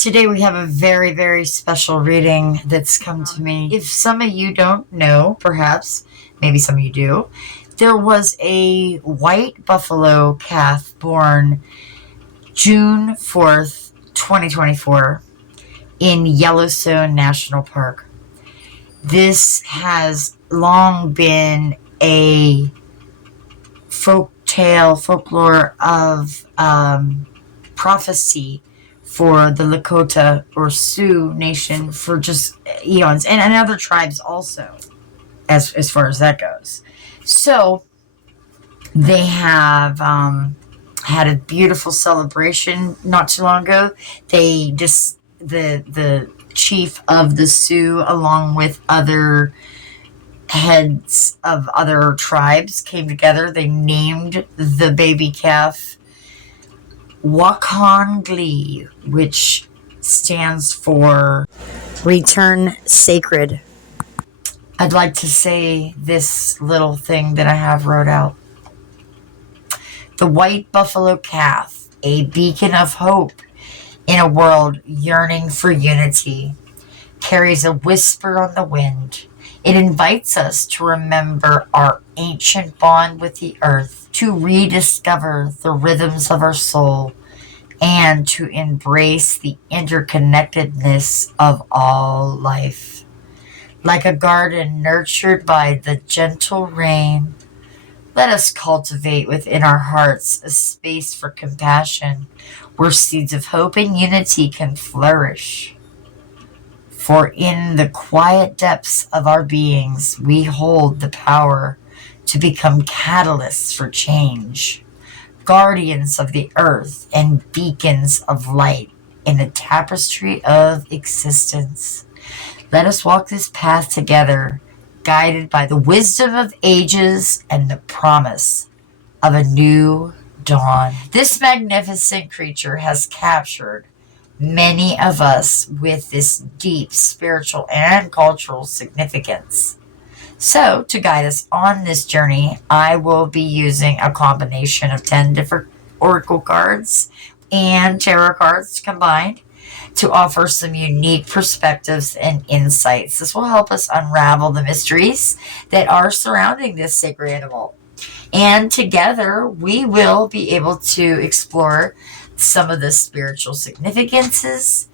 Today we have a very, very special reading that's come to me. If some of you don't know, perhaps, maybe some of you do, there was a white buffalo calf born June 4th, 2024 in Yellowstone National Park. This has long been a folklore of prophecy for the Lakota or Sioux Nation for just eons, and other tribes also, as far as that goes. So they have had a beautiful celebration not too long ago. They just the chief of the Sioux, along with other heads of other tribes, came together. They named the baby calf Wakongli, which stands for Return Sacred. I'd like to say this little thing that I have wrote out. The white buffalo calf, a beacon of hope in a world yearning for unity, carries a whisper on the wind. It invites us to remember our ancient bond with the earth, to rediscover the rhythms of our soul, and to embrace the interconnectedness of all life. Like a garden nurtured by the gentle rain, let us cultivate within our hearts a space for compassion, where seeds of hope and unity can flourish. For in the quiet depths of our beings, we hold the power to become catalysts for change, guardians of the earth and beacons of light in the tapestry of existence. Let us walk this path together, guided by the wisdom of ages and the promise of a new dawn. This magnificent creature has captured many of us with this deep spiritual and cultural significance. So, to guide us on this journey, I will be using a combination of 10 different oracle cards and tarot cards combined to offer some unique perspectives and insights. This will help us unravel the mysteries that are surrounding this sacred animal. And together, we will be able to explore some of the spiritual significances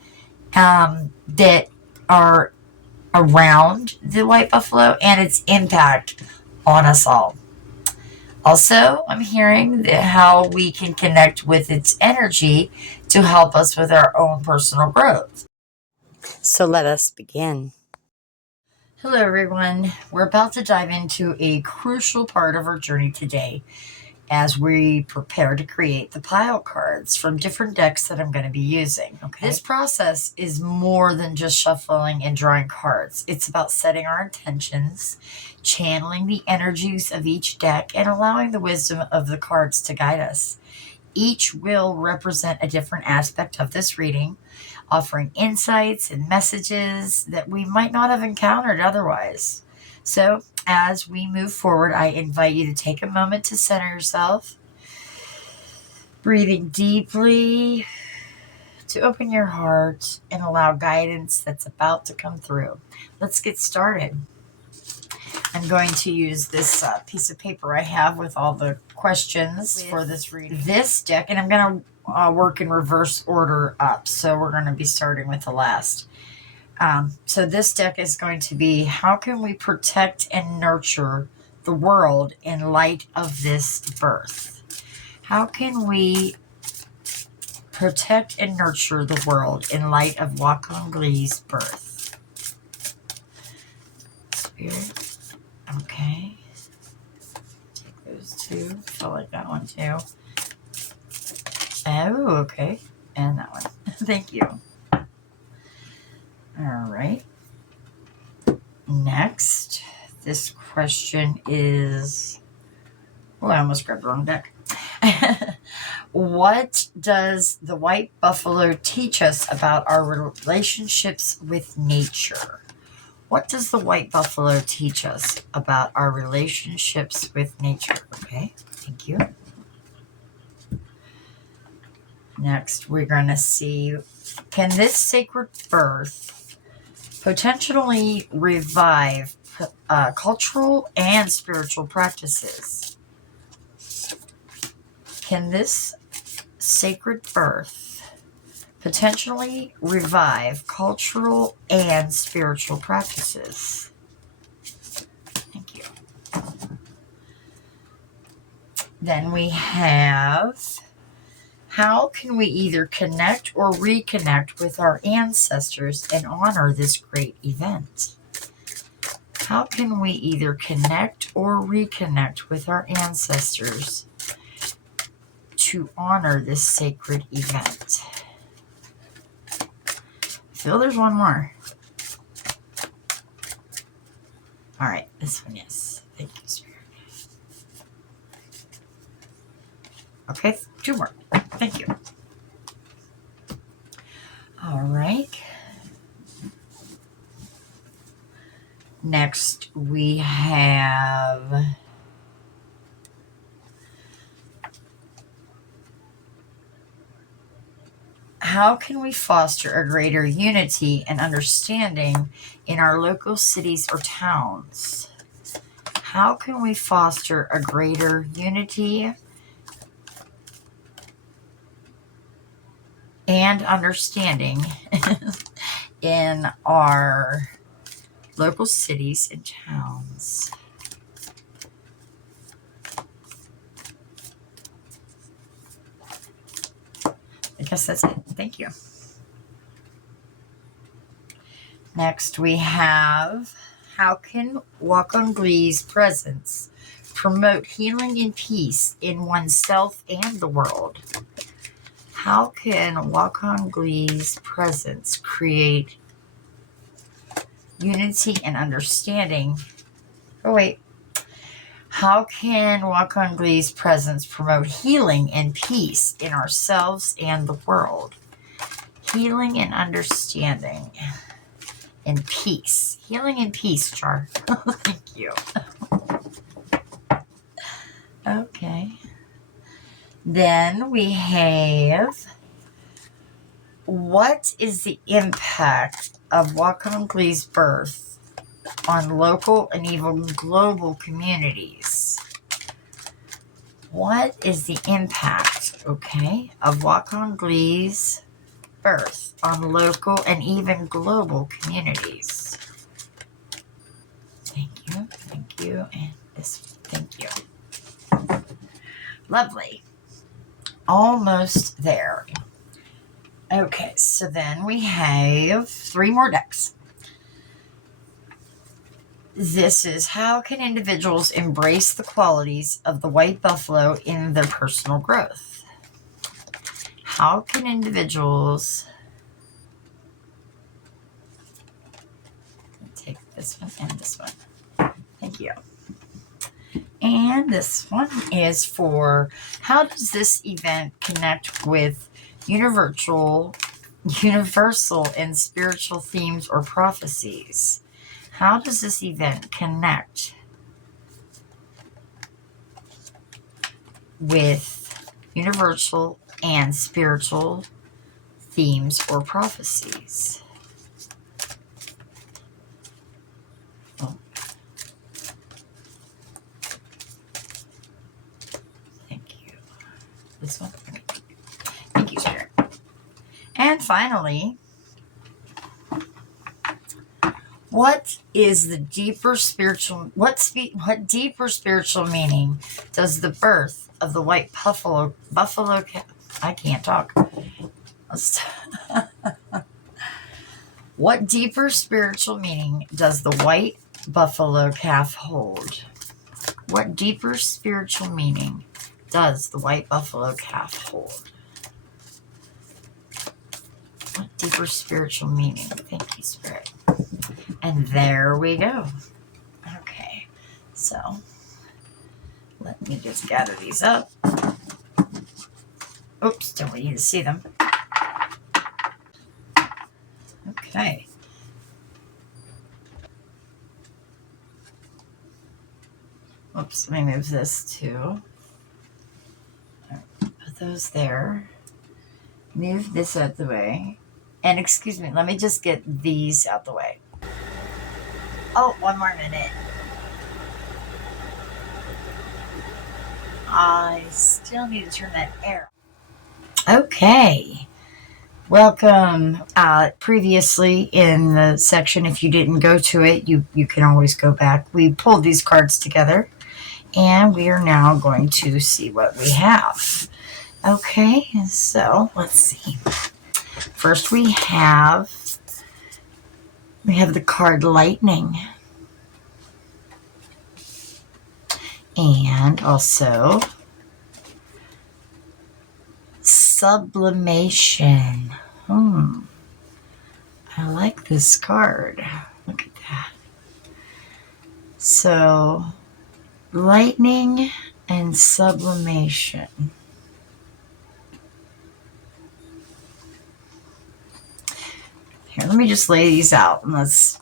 that are around the white buffalo and its impact on us all. Also, I'm hearing how we can connect with its energy to help us with our own personal growth. So let us begin. Hello, everyone. We're about to dive into a crucial part of our journey today as we prepare to create the pile cards from different decks that I'm going to be using. Okay. This process is more than just shuffling and drawing cards. It's about setting our intentions, channeling the energies of each deck, and allowing the wisdom of the cards to guide us. Each will represent a different aspect of this reading, offering insights and messages that we might not have encountered otherwise. So, as we move forward, I invite you to take a moment to center yourself, breathing deeply, to open your heart and allow guidance that's about to come through. Let's get started. I'm going to use this piece of paper I have with all the questions for this reading. This deck, and I'm going to work in reverse order up, so we're going to be starting with the last. So this deck is going to be, how can we protect and nurture the world in light of this birth? How can we protect and nurture the world in light of Wakongli's birth? Spirit. Okay. Take those two. I like that one too. Oh, okay. And that one. Thank you. All right. Next, this question is, oh, I almost grabbed the wrong deck. What does the white buffalo teach us about our relationships with nature? What does the white buffalo teach us about our relationships with nature? Okay, thank you. Next, we're going to see Can this sacred birth potentially revive cultural and spiritual practices? Can this sacred birth potentially revive cultural and spiritual practices? Thank you. Then we have, how can we either connect or reconnect with our ancestors and honor this great event? How can we either connect or reconnect with our ancestors to honor this sacred event? I feel there's one more. All right, this one, yes. Thank you, Spirit. Okay, 2 more. Thank you. All right. Next, we have, how can we foster a greater unity and understanding in our local cities or towns? How can we foster a greater unity and understanding in our local cities and towns? I guess that's it. Thank you. Next, we have, how can Wakongli's presence promote healing and peace in oneself and the world? How can Wakongli's presence create unity and understanding? Oh, wait. How can Wakongli's presence promote healing and peace in ourselves and the world? Healing and understanding and peace. Healing and peace, Char. Thank you. Okay. Then we have, what is the impact of Wakongli's birth on local and even global communities? What is the impact, okay, of Wakongli's birth on local and even global communities? Thank you, and this, thank you. Lovely. Almost there. Okay, so then we have 3 more decks. This is, how can individuals embrace the qualities of the white buffalo in their personal growth? How can individuals, take this one and this one. Thank you. And this one is for, how does this event connect with universal and spiritual themes or prophecies? How does this event connect with universal and spiritual themes or prophecies? Oh. Thank you. This one? Okay. Thank you, Spirit. And finally, what is the deeper spiritual, what deeper spiritual meaning does the birth of the white buffalo, I can't talk. What deeper spiritual meaning does the white buffalo calf hold? What deeper spiritual meaning does the white buffalo calf hold? What deeper spiritual meaning? Thank you, Spirit. And there we go. Okay, so let me just gather these up. Oops, don't want you to see them. Okay. Oops, let me move this too. Put those there. Move this out of the way. And excuse me, let me just get these out the way. Oh, one more minute. I still need to turn that air. Okay. Welcome. Previously in the section, if you didn't go to it, you can always go back. We pulled these cards together, and we are now going to see what we have. Okay, so let's see. First we have the card Lightning. And also Sublimation. I like this card. Look at that. So, Lightning and Sublimation. Here, let me just lay these out and let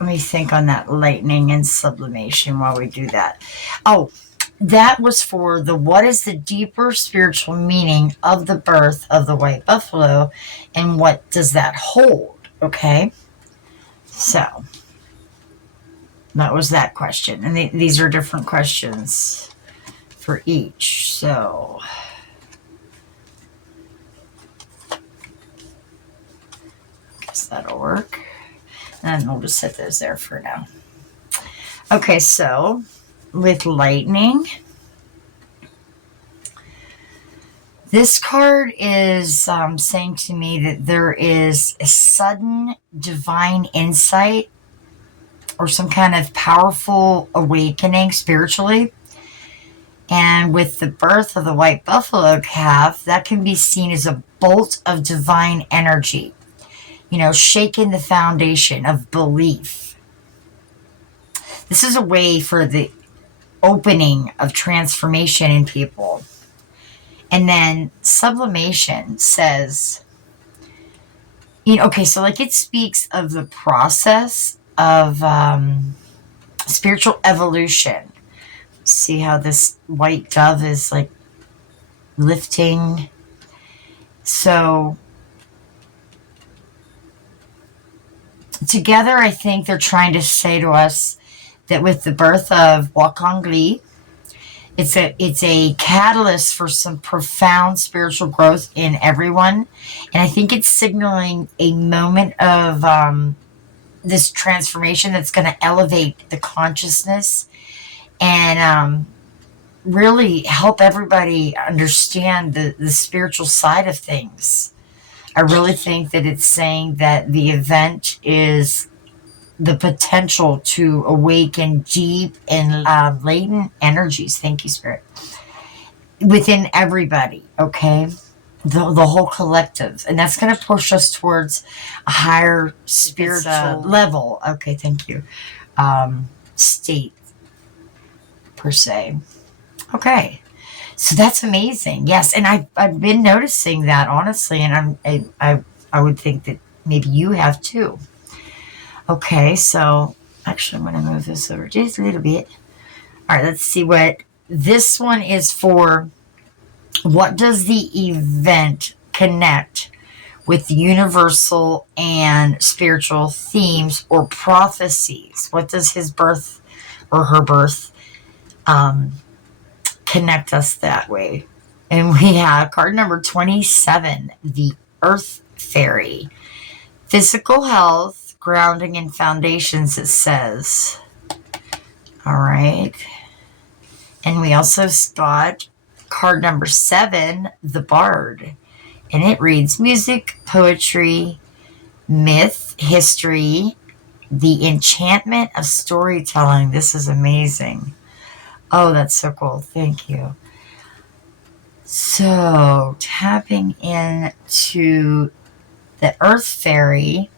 me think on that Lightning and Sublimation while we do that. Oh, that was for what is the deeper spiritual meaning of the birth of the white buffalo, and what does that hold? Okay, so that was that question, and these are different questions for each. So I guess that'll work, and we'll just set those there for now. Okay, so with Lightning, this card is saying to me that there is a sudden divine insight or some kind of powerful awakening spiritually. And with the birth of the white buffalo calf, that can be seen as a bolt of divine energy, shaking the foundation of belief. This is a way for the opening of transformation in people. And then Sublimation says, so it speaks of the process of spiritual evolution. See how this white dove is lifting. So together, I think they're trying to say to us that with the birth of Wakangli, it's a catalyst for some profound spiritual growth in everyone. And I think it's signaling a moment of this transformation that's going to elevate the consciousness and really help everybody understand the spiritual side of things. I really think that it's saying that the event is the potential to awaken deep and latent energies. Thank you, Spirit. Within everybody, okay? The whole collective. And that's going to push us towards a higher spiritual level. Okay, thank you. State, per se. Okay. So that's amazing. Yes, and I've been noticing that, honestly, and I would think that maybe you have too. Okay, so actually I'm going to move this over just a little bit. All right, let's see what this one is for. What does the event connect with universal and spiritual themes or prophecies? What does his birth or her birth connect us that way? And we have card number 27, the Earth Fairy. Physical health, grounding, and foundations, it says. All right. And we also got card number 7, the Bard. And it reads music, poetry, myth, history, the enchantment of storytelling. This is amazing. Oh, that's so cool. Thank you. So, tapping into the Earth Fairy.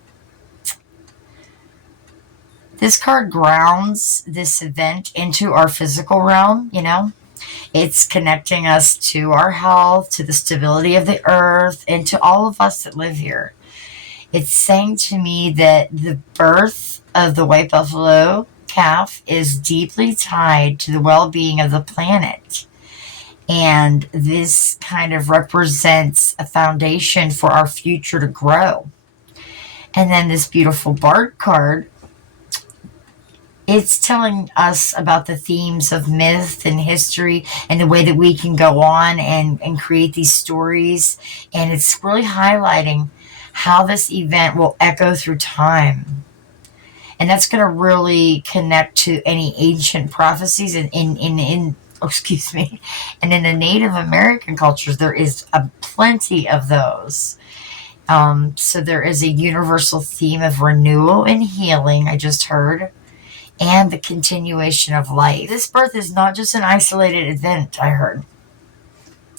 This card grounds this event into our physical realm, It's connecting us to our health, to the stability of the earth, and to all of us that live here. It's saying to me that the birth of the white buffalo calf is deeply tied to the well-being of the planet. And this kind of represents a foundation for our future to grow. And then this beautiful Bard card, it's telling us about the themes of myth and history and the way that we can go on and create these stories. And it's really highlighting how this event will echo through time. And that's going to really connect to any ancient prophecies excuse me, and in the Native American cultures, there is plenty of those. So there is a universal theme of renewal and healing, I just heard, and the continuation of life. This birth is not just an isolated event, I heard.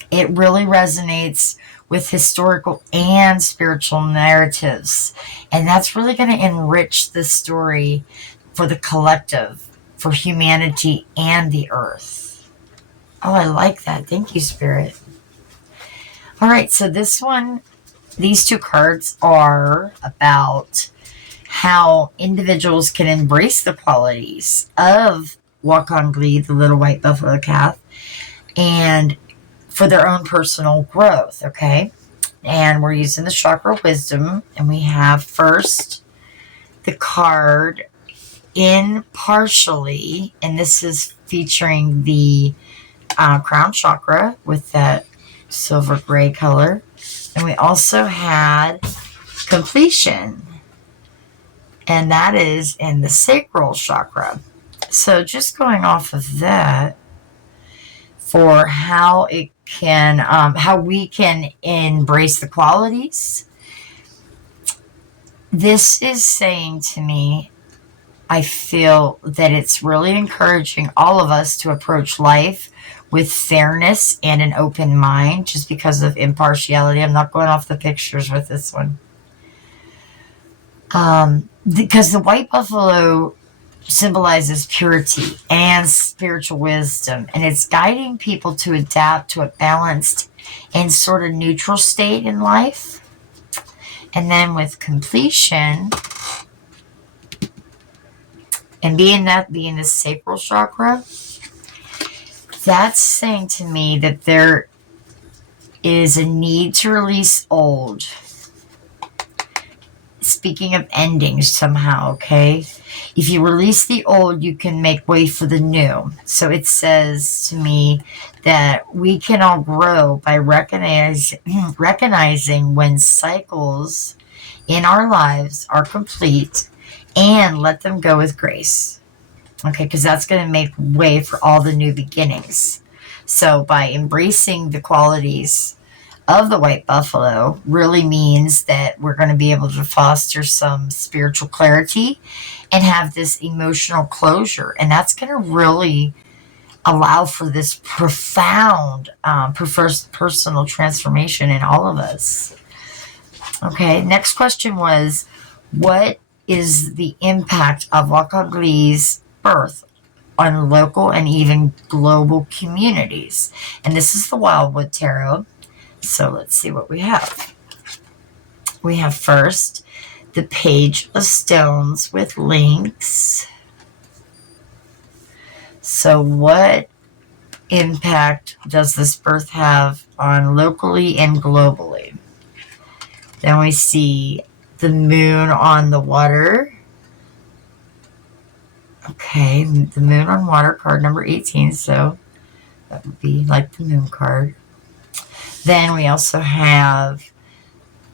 It really resonates with historical and spiritual narratives. And that's really going to enrich the story for the collective, for humanity and the earth. Oh, I like that. Thank you, Spirit. All right, so these two cards are about how individuals can embrace the qualities of Wakangli, the little white buffalo calf, and for their own personal growth, okay? And we're using the chakra wisdom, and we have first the card impartially, and this is featuring the crown chakra with that silver gray color. And we also had completion, and that is in the sacral chakra. So just going off of that, for how we can embrace the qualities, this is saying to me, I feel that it's really encouraging all of us to approach life with fairness and an open mind, just because of impartiality. I'm not going off the pictures with this one. Because the white buffalo symbolizes purity and spiritual wisdom, and it's guiding people to adapt to a balanced and sort of neutral state in life. And then with completion, and being the sacral chakra, that's saying to me that there is a need to release old. Speaking of endings somehow, okay? If you release the old, you can make way for the new. So it says to me that we can all grow by recognizing when cycles in our lives are complete and let them go with grace. Okay, because that's going to make way for all the new beginnings. So by embracing the qualities of the white buffalo really means that we're going to be able to foster some spiritual clarity and have this emotional closure. And that's going to really allow for this profound personal transformation in all of us. Okay, next question was, what is the impact of Wakangli's birth on local and even global communities? And this is the Wildwood Tarot. So let's see what we have. We have first the Page of Stones with links. So what impact does this birth have on locally and globally? Then we see the Moon on the water. Okay, the Moon on water, card number 18. So that would be like the Moon card. Then we also have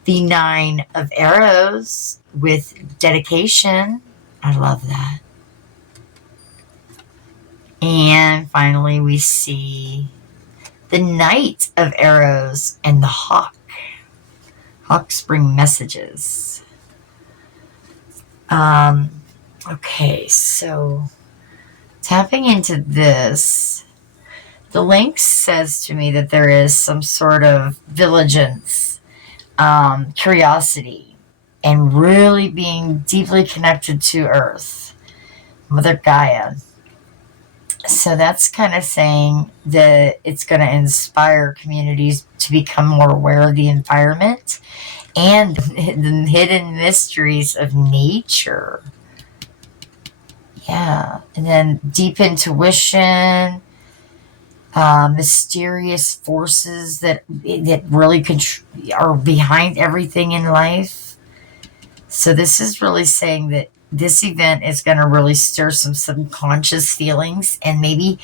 the 9 of Arrows with dedication. I love that. And finally, we see the Knight of Arrows and the Hawk. Hawks bring messages. Okay, so tapping into this, the link says to me that there is some sort of vigilance, curiosity, and really being deeply connected to Earth, Mother Gaia. So that's kind of saying that it's going to inspire communities to become more aware of the environment and the hidden mysteries of nature. Yeah, and then deep intuition, mysterious forces that really are behind everything in life. So this is really saying that this event is going to really stir some subconscious feelings and maybe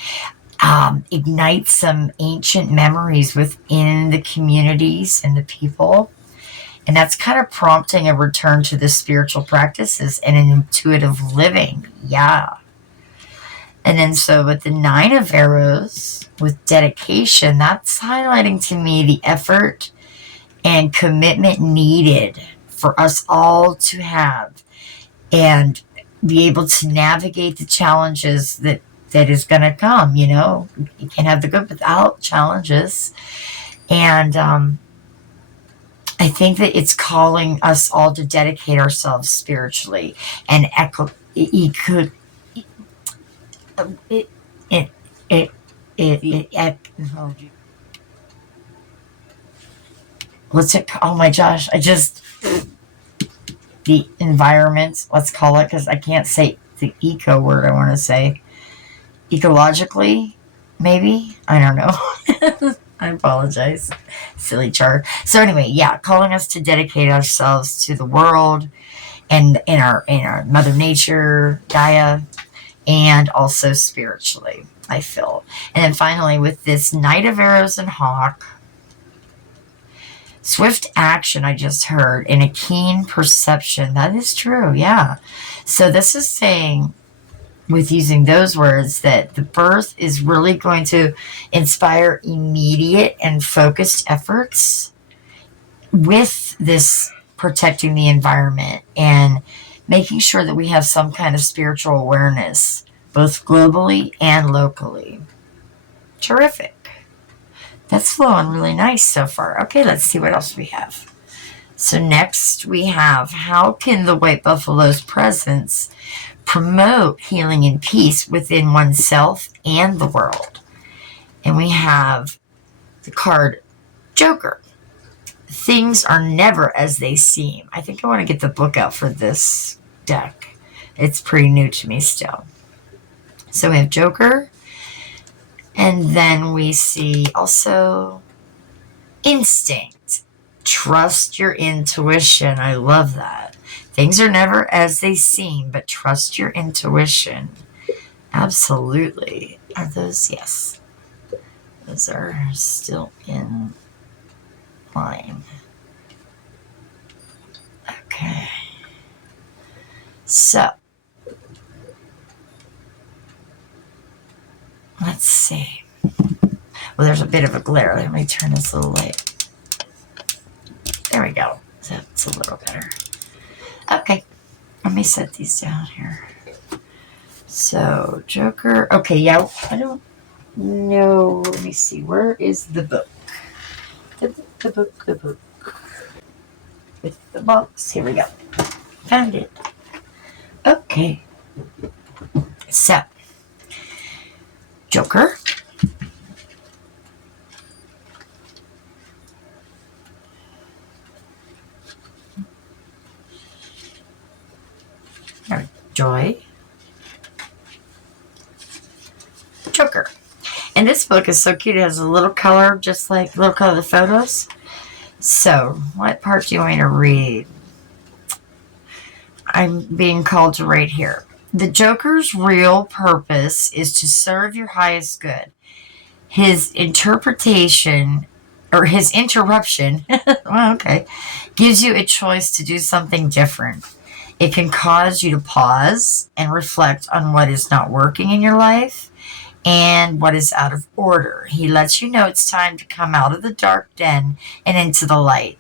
ignite some ancient memories within the communities and the people. And that's kind of prompting a return to the spiritual practices and an intuitive living. Yeah. And then so with the Nine of Arrows, with dedication, that's highlighting to me the effort and commitment needed for us all to have and be able to navigate the challenges that is going to come. You can't have the good without challenges. And I think that it's calling us all to dedicate ourselves spiritually and what's it? Oh my gosh! The environment. Let's call it, because I can't say the eco word. I want to say ecologically, maybe. I don't know. I apologize. Silly chart. So anyway, yeah, calling us to dedicate ourselves to the world and in our Mother Nature, Gaia, and also spiritually, I feel. And then finally, with this Knight of Arrows and Hawk, swift action, I just heard, and a keen perception. That is true, yeah. So this is saying, with using those words, that the birth is really going to inspire immediate and focused efforts with this protecting the environment and making sure that we have some kind of spiritual awareness, both globally and locally. Terrific. That's flowing really nice so far. Okay, let's see what else we have. So next we have, how can the white buffalo's presence promote healing and peace within oneself and the world? And we have the card Joker. Things are never as they seem. I think I want to get the book out for this deck. It's pretty new to me still. So we have Joker. And then we see also instinct. Trust your intuition. I love that. Things are never as they seem, but trust your intuition. Absolutely. Are those? Yes. Those are still in line. Okay. So, let's see. Well, there's a bit of a glare. Let me turn this a little light. There we go. That's a little better. Okay. Let me set these down here. So, Joker. Okay, yeah. I don't know. Let me see. Where is the book? The book. With the box. Here we go. Found it. Okay. So, Joker. Joy. Joker. And this book is so cute. It has a little color, just like a little color of the photos. So, what part do you want me to read? I'm being called to right here. The Joker's real purpose is to serve your highest good. His interpretation, or his interruption, well, okay, gives you a choice to do something different. It can cause you to pause and reflect on what is not working in your life and what is out of order. He lets you know it's time to come out of the dark den and into the light,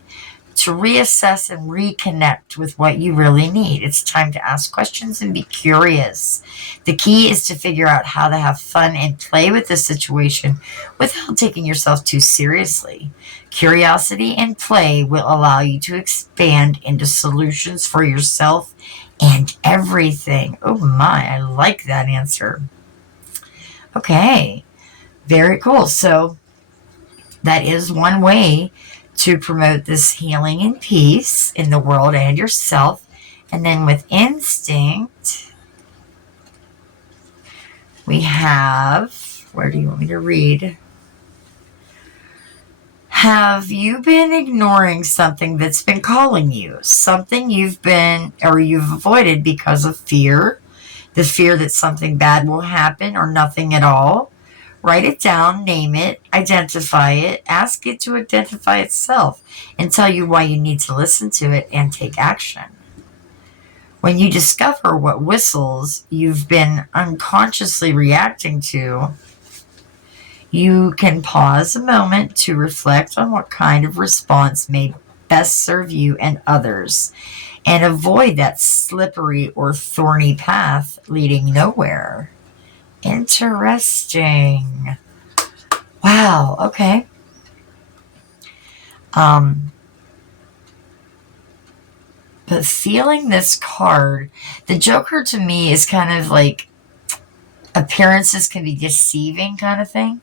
to reassess and reconnect with what you really need. It's time to ask questions and be curious. The key is to figure out how to have fun and play with the situation without taking yourself too seriously. Curiosity and play will allow you to expand into solutions for yourself and everything. Oh my, I like that answer. Okay, very cool. So that is one way to promote this healing and peace in the world and yourself. And then with instinct, we have, where do you want me to read? Have you been ignoring something that's been calling you? Something you've avoided because of fear? The fear that something bad will happen or nothing at all? Write it down, name it, identify it, ask it to identify itself, and tell you why you need to listen to it and take action. When you discover what whistles you've been unconsciously reacting to, you can pause a moment to reflect on what kind of response may best serve you and others, and avoid that slippery or thorny path leading nowhere. Interesting. Wow, okay. But feeling this card, the Joker to me is kind of like appearances can be deceiving kind of thing.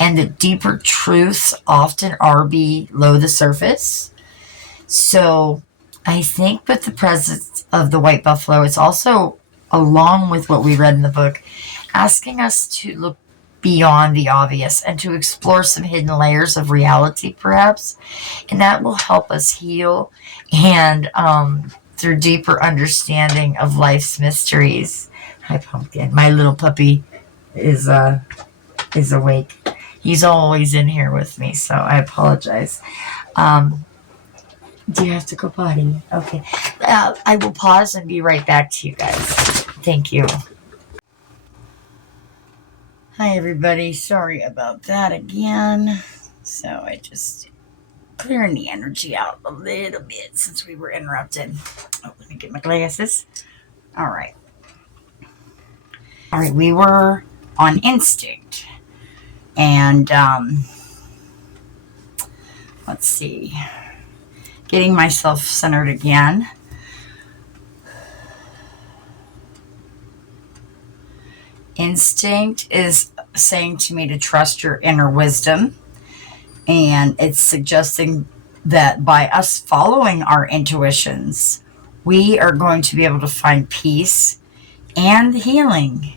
And the deeper truths often are below the surface. So I think with the presence of the white buffalo, it's also, along with what we read in the book, asking us to look beyond the obvious and to explore some hidden layers of reality, perhaps. And that will help us heal and through deeper understanding of life's mysteries. Hi, Pumpkin. My little puppy is awake. He's always in here with me, so I apologize. Do you have to go potty? Okay. I will pause and be right back to you guys. Thank you. Hi, everybody. Sorry about that again. So I just clearing the energy out a little bit since we were interrupted. Oh, let me get my glasses. All right. We were on instinct. And let's see. Getting myself centered again. Instinct is saying to me to trust your inner wisdom. And it's suggesting that by us following our intuitions, we are going to be able to find peace and healing.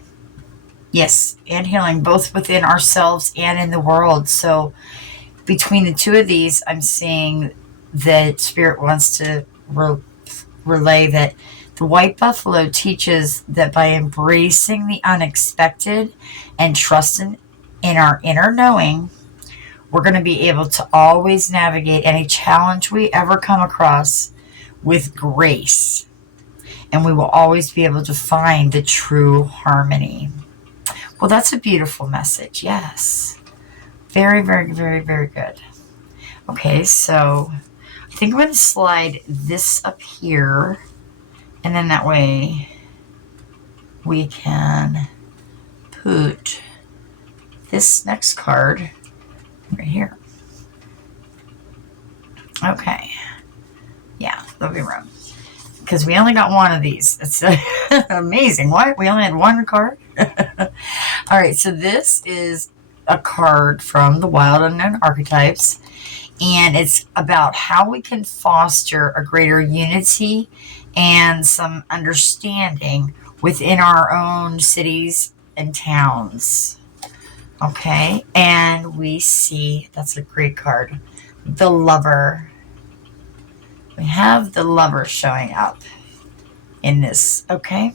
Yes, and healing both within ourselves and in the world. So between the two of these, I'm seeing that Spirit wants to relay that the white buffalo teaches that by embracing the unexpected and trusting in our inner knowing, we're going to be able to always navigate any challenge we ever come across with grace. And we will always be able to find the true harmony. Well, that's a beautiful message. Yes. Very, very, very, very good. Okay, so I think I'm going to slide this up here. And then that way we can put this next card right here. Okay. Yeah, there'll be room. Because we only got one of these. It's amazing. What? We only had one card? All right, so this is a card from the Wild Unknown Archetypes. And it's about how we can foster a greater unity and some understanding within our own cities and towns. Okay, and we see, that's a great card, the Lover. We have the Lover showing up in this, okay?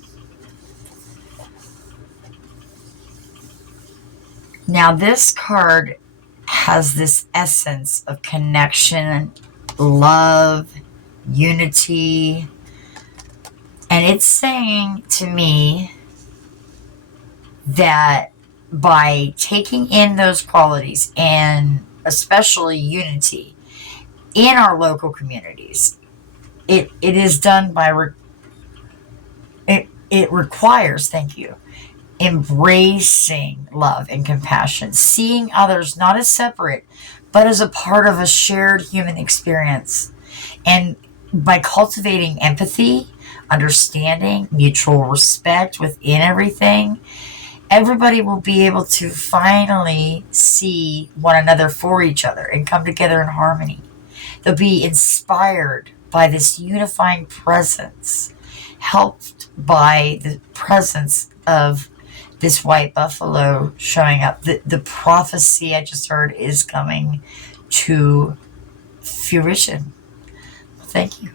Now this card has this essence of connection, love, unity, and it's saying to me that by taking in those qualities, and especially unity in our local communities, it is done by it requires, thank you, embracing love and compassion, seeing others not as separate but as a part of a shared human experience. And by cultivating empathy, understanding, mutual respect within everything, everybody will be able to finally see one another for each other and come together in harmony. They'll be inspired by this unifying presence, helped by the presence of this white buffalo showing up. The prophecy I just heard is coming to fruition. Thank you.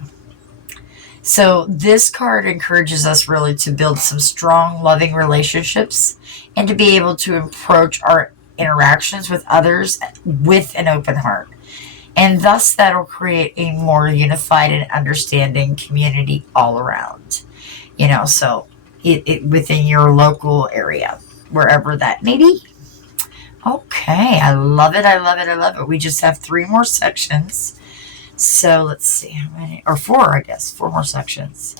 So this card encourages us really to build some strong, loving relationships and to be able to approach our interactions with others with an open heart. And thus that'll create a more unified and understanding community all around. So within your local area, wherever that may be. Okay, I love it, I love it, I love it. We just have 3 more sections. So let's see how many, or 4, I guess, 4 more sections.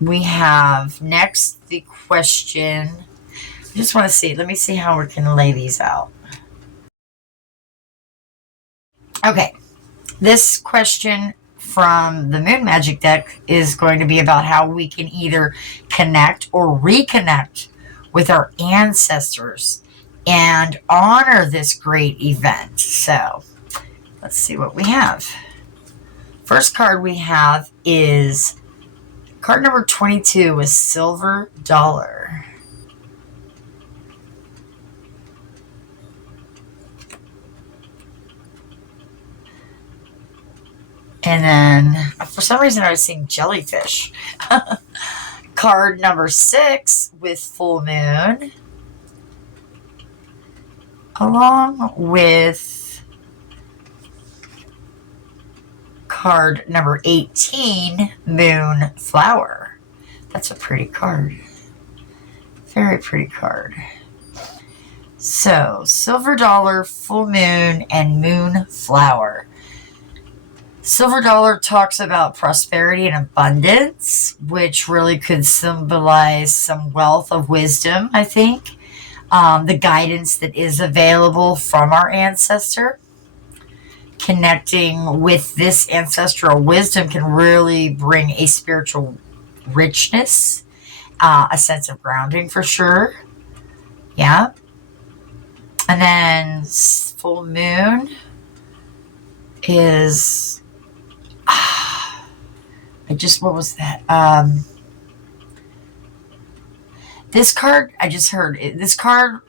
We have next the question. I just want to see, let me see how we can lay these out. Okay, this question from the Moon Magic deck is going to be about how we can either connect or reconnect with our ancestors and honor this great event. So let's see what we have. First card we have is card number 22, a silver dollar. And then for some reason I was seeing jellyfish. Card number 6 with full moon, along with card number 18, moon flower. That's a pretty card. Very pretty card. So silver dollar, full moon, and moon flower. Silver dollar talks about prosperity and abundance, which really could symbolize some wealth of wisdom, I think. The guidance that is available from our ancestor. Connecting with this ancestral wisdom can really bring a spiritual richness, a sense of grounding for sure. Yeah. And then full moon is... what was that? This card, I just heard, this card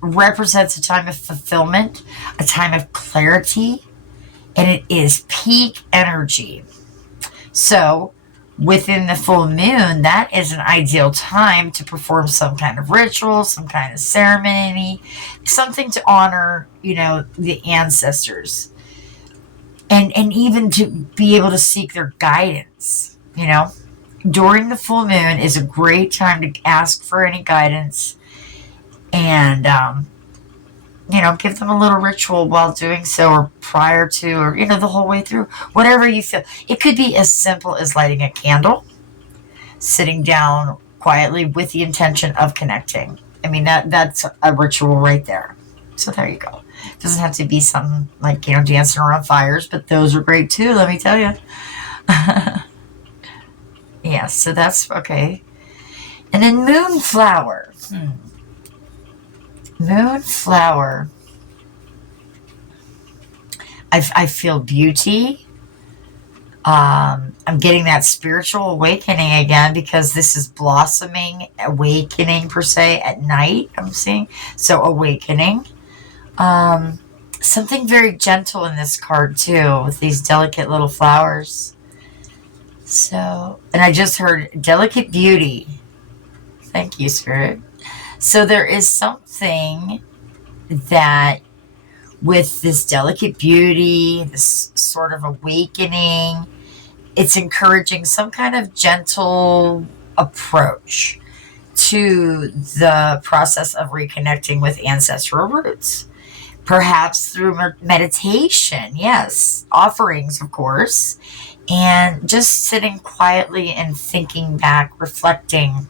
represents a time of fulfillment, a time of clarity, and it is peak energy. So within the full moon, that is an ideal time to perform some kind of ritual, some kind of ceremony, something to honor, the ancestors. And even to be able to seek their guidance, During the full moon is a great time to ask for any guidance and, give them a little ritual while doing so, or prior to, or, the whole way through, whatever you feel. It could be as simple as lighting a candle, sitting down quietly with the intention of connecting. I mean, that's a ritual right there. So there you go. It doesn't have to be something like, dancing around fires, but those are great too, let me tell you. Yeah, so that's okay. And then moonflower. Moonflower. I feel beauty. I'm getting that spiritual awakening again, because this is blossoming, awakening per se at night, I'm seeing. So awakening. Something very gentle in this card too, with these delicate little flowers. So, and I just heard delicate beauty. Thank you, Spirit. So there is something that with this delicate beauty, this sort of awakening, it's encouraging some kind of gentle approach to the process of reconnecting with ancestral roots. Perhaps through meditation, yes, offerings, of course, and just sitting quietly and thinking back, reflecting,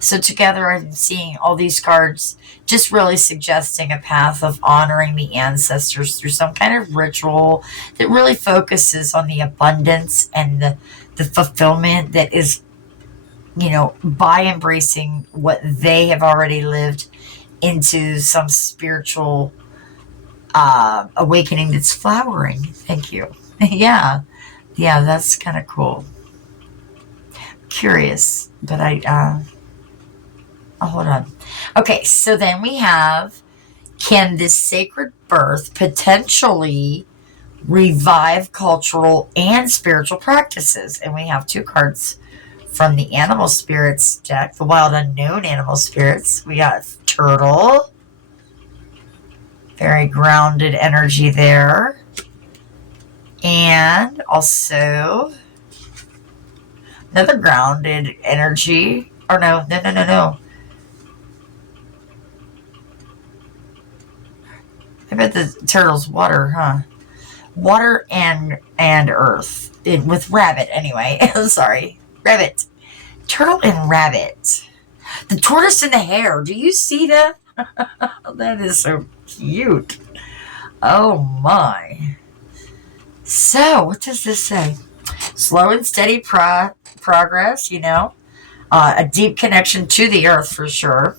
So together I'm seeing all these cards just really suggesting a path of honoring the ancestors through some kind of ritual that really focuses on the abundance and the fulfillment that is, by embracing what they have already lived into some spiritual awakening that's flowering. Thank you. Yeah, that's kind of cool. Curious, but hold on. Okay, so then we have Can this sacred birth potentially revive cultural and spiritual practices? And we have 2 cards from the animal spirits deck, the wild unknown animal spirits. We got turtle, very grounded energy there. And also another grounded energy. Or no. I bet the turtle's water, huh? Water and earth. With rabbit, anyway. Sorry. Rabbit. Turtle and rabbit. The tortoise and the hare. Do you see that? That is so cute. Oh my. So, what does this say? Slow and steady progress, a deep connection to the earth for sure.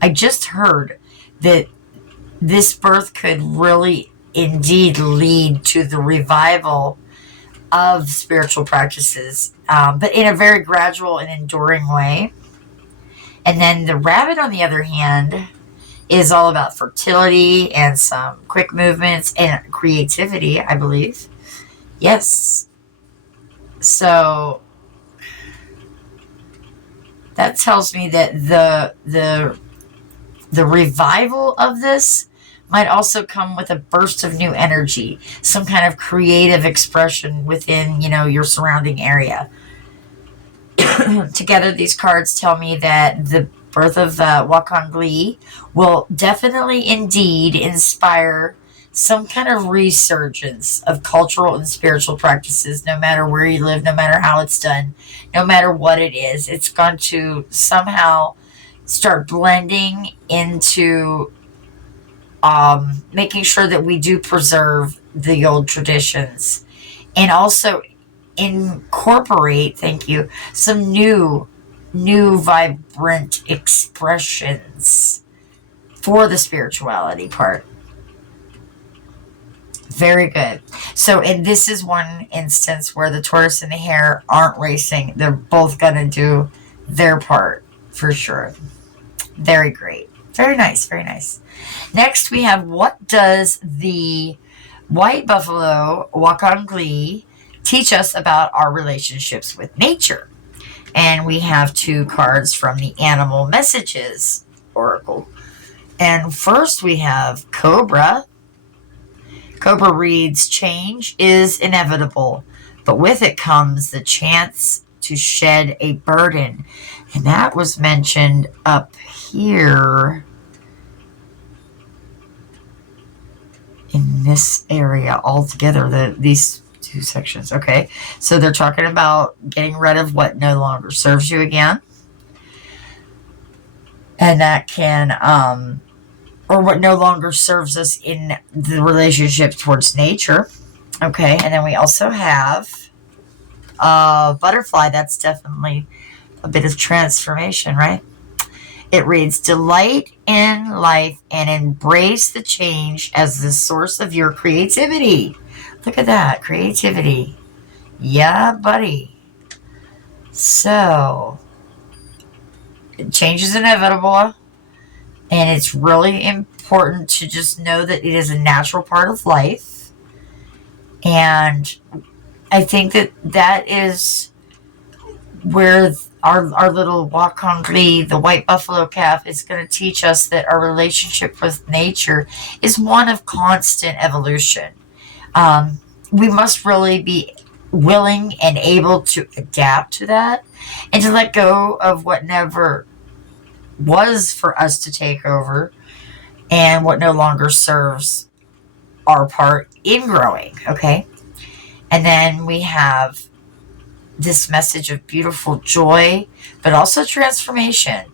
I just heard that this birth could really indeed lead to the revival of spiritual practices, but in a very gradual and enduring way. And then the rabbit, on the other hand, is all about fertility and some quick movements and creativity, I believe. Yes. So that tells me that the revival of this might also come with a burst of new energy, some kind of creative expression within, your surrounding area. Together, these cards tell me that the birth of Wakangli will definitely indeed inspire some kind of resurgence of cultural and spiritual practices, no matter where you live, no matter how it's done, no matter what it is. It's going to somehow start blending into making sure that we do preserve the old traditions and also incorporate, thank you, some new vibrant expressions for the spirituality part. Very good. So, and this is one instance where the tortoise and the hare aren't racing. They're both going to do their part for sure. Very great. Very nice. Very nice. Next, we have, what does the white buffalo Wakangli teach us about our relationships with nature? And we have 2 cards from the Animal Messages Oracle. And first we have Cobra. Cobra reads, change is inevitable, but with it comes the chance to shed a burden. And that was mentioned up here in this area altogether, these 2 sections. Okay, so they're talking about getting rid of what no longer serves you again, and that can or what no longer serves us in the relationship towards nature. Okay, and then we also have butterfly. That's definitely a bit of transformation, right? It reads, delight in life and embrace the change as the source of your creativity. Look at that, creativity. Yeah, buddy. So, change is inevitable, and it's really important to just know that it is a natural part of life. And I think that is where our little Wakangli, the white buffalo calf, is going to teach us that our relationship with nature is one of constant evolution. We must really be willing and able to adapt to that and to let go of what never was for us to take over and what no longer serves our part in growing, okay? And then we have this message of beautiful joy, but also transformation.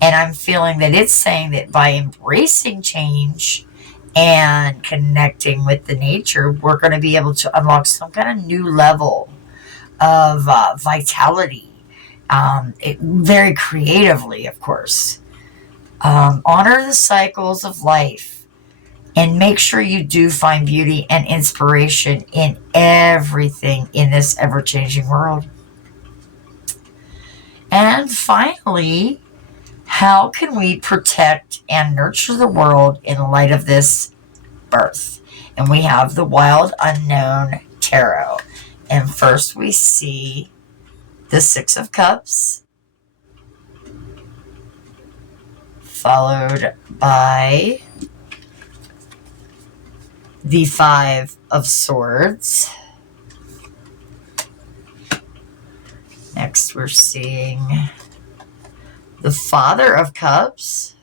And I'm feeling that it's saying that by embracing change and connecting with the nature, we're going to be able to unlock some kind of new level of vitality, very creatively, of course. Honor the cycles of life and make sure you do find beauty and inspiration in everything in this ever-changing world. And finally, how can we protect and nurture the world in light of this birth? And we have the Wild Unknown Tarot. And first we see the Six of Cups, followed by the Five of Swords. Next we're seeing the Father of Cups.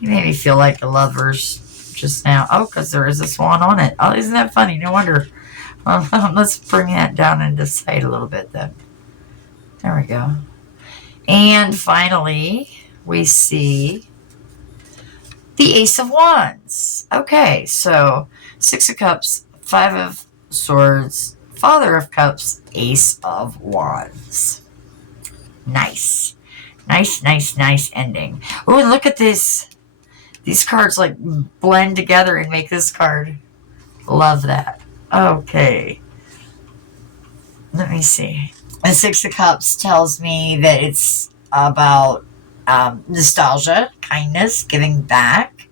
You made me feel like the Lovers just now. Oh, because there is a swan on it. Oh, isn't that funny? No wonder. Let's bring that down into sight a little bit then. There we go. And finally, we see the Ace of Wands. Okay, so Six of Cups, Five of Swords, Father of Cups, Ace of Wands. Nice. Nice ending. Oh, and look at this. These cards like blend together and make this card. Love that. Okay. Let me see. The Six of Cups tells me that it's about nostalgia, kindness, giving back.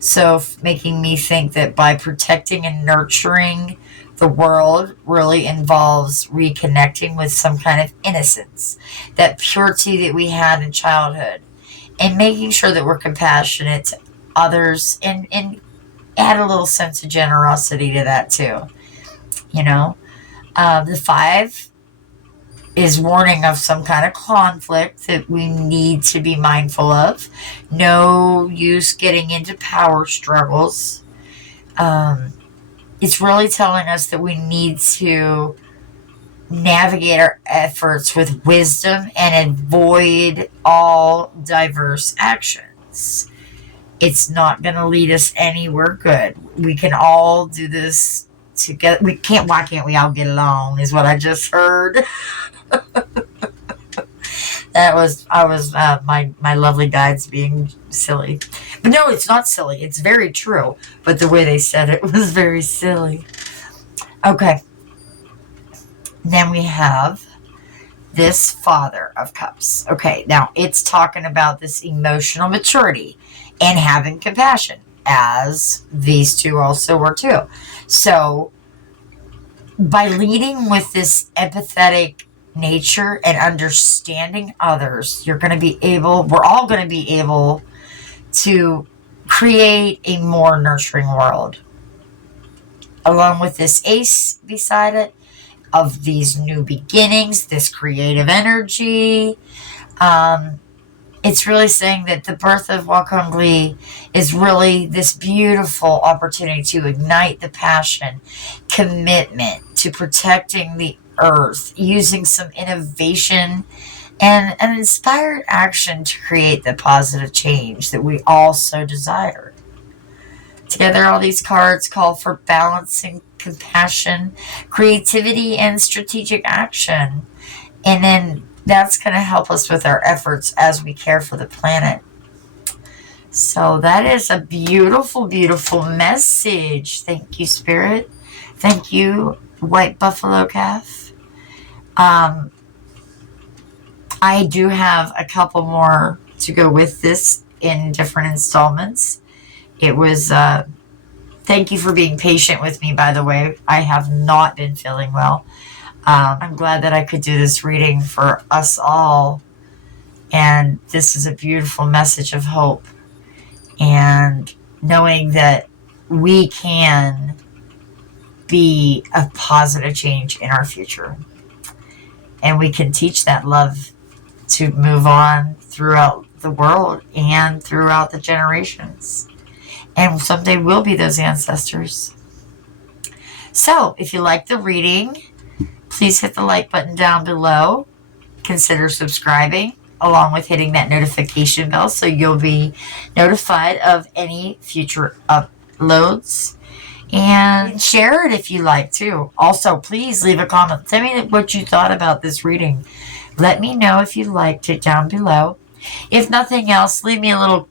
So making me think that by protecting and nurturing the world really involves reconnecting with some kind of innocence, that purity that we had in childhood, and making sure that we're compassionate to others and add a little sense of generosity to that too. You know, the Five is warning of some kind of conflict that we need to be mindful of. No use getting into power struggles. It's really telling us that we need to navigate our efforts with wisdom and avoid all diverse actions. It's not going to lead us anywhere good. We can all do this together. Why can't we all get along is what I just heard. My lovely guides being silly. But no, it's not silly. It's very true. But the way they said it was very silly. Okay. Then we have this Father of Cups. Okay, now it's talking about this emotional maturity and having compassion, as these two also were too. So by leading with this empathetic nature and understanding others, we're all going to be able to create a more nurturing world. Along with this ace beside it, of these new beginnings, this creative energy. It's really saying that the birth of Wakongli is really this beautiful opportunity to ignite the passion, commitment to protecting the earth, using some innovation and an inspired action to create the positive change that we all so desire. Together, all these cards call for balancing compassion, creativity, and strategic action. And then that's going to help us with our efforts as we care for the planet. So that is a beautiful, beautiful message. Thank you, Spirit. Thank you, White Buffalo Calf. I do have a couple more to go with this in different installments. It was, thank you for being patient with me, by the way. I have not been feeling well. I'm glad that I could do this reading for us all. And this is a beautiful message of hope. And knowing that we can be a positive change in our future. And we can teach that love to move on throughout the world and throughout the generations. And someday we'll be those ancestors. So, if you like the reading, please hit the like button down below. Consider subscribing, along with hitting that notification bell so you'll be notified of any future uploads. And share it if you like too. Also, please leave a comment. Tell me what you thought about this reading. Let me know if you liked it down below. If nothing else, leave me a little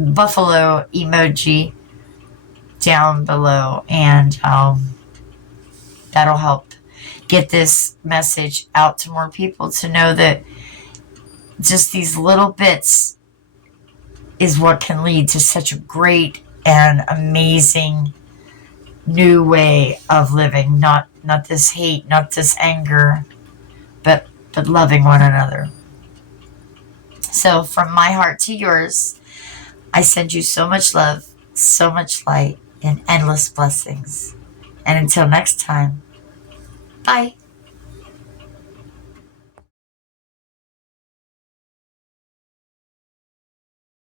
buffalo emoji down below, and that'll help get this message out to more people to know that just these little bits is what can lead to such a great and amazing new way of living. Not this hate, not this anger, but loving one another. So from my heart to yours, I send you so much love, so much light, and endless blessings. And until next time, bye.